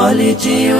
خالجي.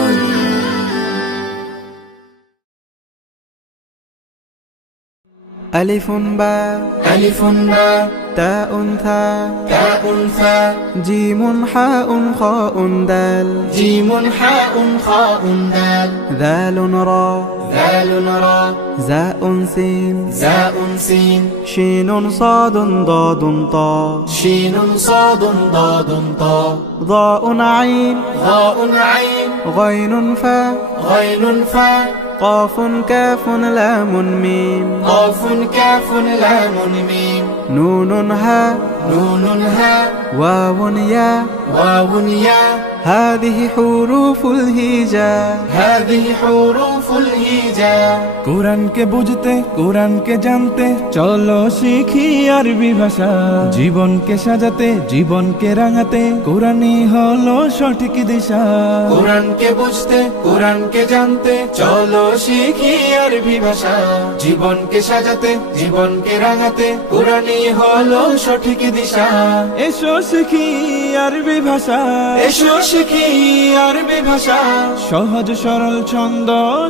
ألف باء ألف باء تاء ثاء تاء ثاء جيم حاء خاء دال جيم حاء خاء دال ذال را ذال را زاء سين زاء سين شين صاد ضاد طا شين صاد ضاد طا ضاء عين ضاء عين غين فاء غين فاء قاف كاف لام ميم قاف كاف لام ميم نون هاء نون هاء واو يا واو يا هذه حروف الهجاء هذه حروف الهجاء। কোরআনকে বুঝতে কোরআনকে জানতে চলো শিখি আরবি ভাষা জীবনকে সাজাতে জীবনকে রাঙাতে কোরআনই হলো সঠিক দিশা কোরআনকে বুঝতে কোরআনকে জানতে চলো শিখি আরবি ভাষা জীবনকে সাজাতে জীবনকে রাঙাতে কোরআনই হলো সঠিক দিশা। এসো শিখি আরবি ভাষা এসো শিখি আরবি ভাষা সহজ সরল ছন্দ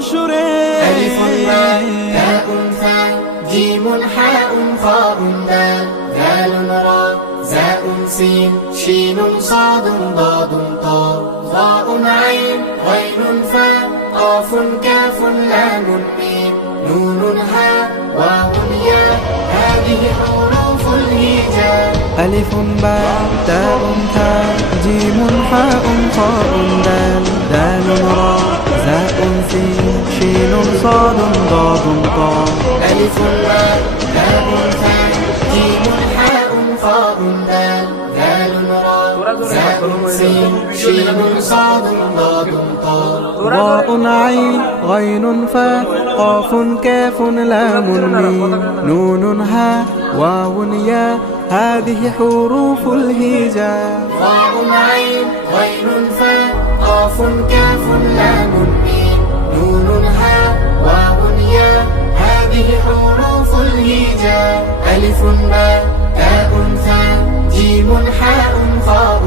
সুরে ألف باء تاء ثاء جيم حاء خاء دال ذال را زاء سين شين صاد ضاد طا ضاء عين غين فاء قاف كاف لام ميم نون هاء واو ياء هذه حروف الهجاء ألف باء تاء ثاء جيم حاء خاء دال ذال را زاء سين شين صاد ضاد طا ألف باء تاء ثاء جيم حاء خاء دال ذال را زاء سين شين صاد ضاد طا ضاء عين غين فاء قاف كاف لام ميم نون هاء واو ياء هذه حروف الهجاء ضاء عين غين فاء قاف كاف لام ميم نون هاء واو ياء هذه حروف الهجاء ألف باء تاء ثاء جيم حاء خاء